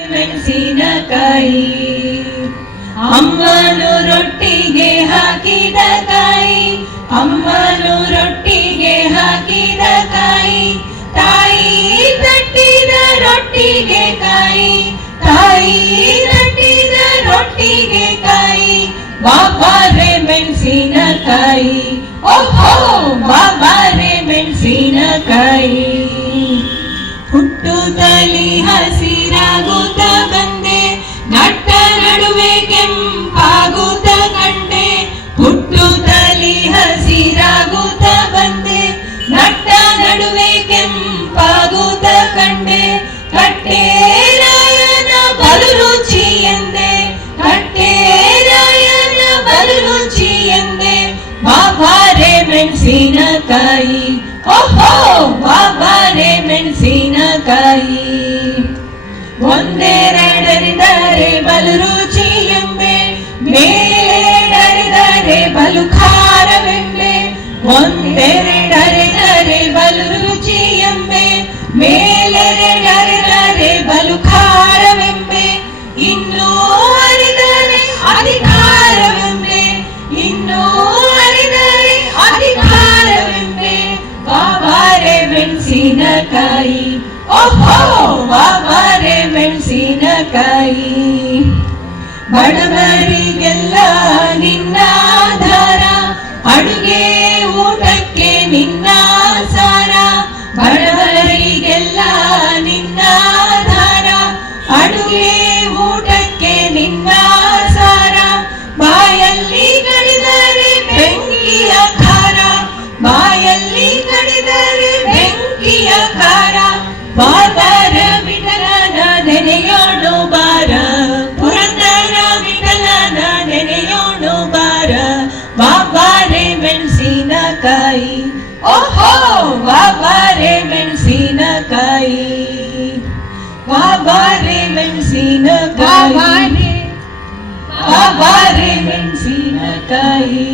ಮೆಣಸಿನಕಾಯಿ ಅಮ್ಮನು ರೊಟ್ಟಿಗೆ ಹಾಕಿದ ಕಾಯಿ, ಅಮ್ಮನು ರೊಟ್ಟಿಗೆ ಹಾಕಿದ ಕಾಯಿ, ತಾಯಿ ತಟ್ಟಿದ ರೊಟ್ಟಿಗೆ ಕಾಯಿ, ತಾಯಿ ತಟ್ಟಿದ ರೊಟ್ಟಿಗೆ ಕಾಯಿ, ಬಾಬಾರೆ ಮೆಣಸಿನಕಾಯಿ, ಓಹೋ ಬಾಬಾರೆ ಮೆಣಸಿನಕಾಯಿ. ಹುಟ್ಟುತ್ತಲಿ ಹಸಿರಾಗುತ್ತ ಬಂದೆ, ನಟ್ಟ ನಡುವೆ ಕೆಂಪಾಗುತ್ತ ಕಂಡೆ, ಹುಟ್ಟುತ್ತಲಿ ಹಸಿರಾಗುತ್ತ ಬಂದೆ, ನಟ್ಟ ನಡುವೆ ಕೆಂಪಾಗುತ್ತ ಕಂಡೆ, ಕಟ್ಟೇರಾಯನ ಬಲು ರುಚಿ ಎಂದೆ, ಕಟ್ಟೇರಾಯನ ಬಲು ರುಚಿ ಎಂದೆ, ಬಾಬಾರೆ ಮೆಣಸಿನಕಾಯಿ, ಓಹೋ ಬಾಬಾರೆ ಮೆಣಸಿನಕಾಯಿ. ಒಂದೆರಡರಿದರೆ ಬಲು ರುಚಿ ಎಂಬೆ, ಮೇಲೆರಡರಿದರೆ ಬಲು ಖಾರವೆಂಬೆ, ಒಂದೆರಡರಿದರೆ ಬಲು ರುಚಿ ಎಂಬೆ, ಮೇಲೆರಡರಿದರೆ ಬಲು ಖಾರವೆಂಬೆ, ಇನ್ನೂ ಅರಿದರೆ ಅಧಿಕಾರವೆಂಬೆ, ಇನ್ನೂ ಅರಿದರೆ ಅಧಿಕಾರವೆಂಬೆ, ಬಾಬಾರೆ ಮೆಣಸಿನಕಾಯಿ, ಓಹೋ ಬಾಬಾರೆ ಮೆಣಸಿನಕಾಯಿ. ಬಡವರಿಗೆಲ್ಲ ನಿನ್ನ ಆಧಾರ, ಅಡುಗೆ ಊಟಕ್ಕೆ ನಿನ್ನ ಸಾರ, ಬಡವರಿಗೆಲ್ಲ ನಿನ್ನ ಆಧಾರ, ಅಡುಗೆ ಊಟಕ್ಕೆ ನಿನ್ನ ಸಾರ, ಬಾಯಲ್ಲಿ ಕಡಿದರೆ ಬೆಂಕಿಯ ಖಾರ, ಬಾಯಲ್ಲಿ ಕಡಿದರೆ ಬೆಂಕಿಯ ಖಾರ, ಬಾಬಾರ ವಿಠಲನ ನೆನೆಯೋಣು ಬಾರ, ಪುರಂದರ ವಿಠಲನ ನೆನೆಯೋಣು ಬಾರ, ಬಾಬಾರೆ ಮೆಣಸಿನಕಾಯಿ, ಓಹೋ ಬಾಬಾರೆ ಮೆಣಸಿನಕಾಯಿ, ಬಾಬಾರೆ ಮೆಣಸಿನಕಾಯಿ, ಬಾಬಾರೆ ಮೆಣಸಿನಕಾಯಿ.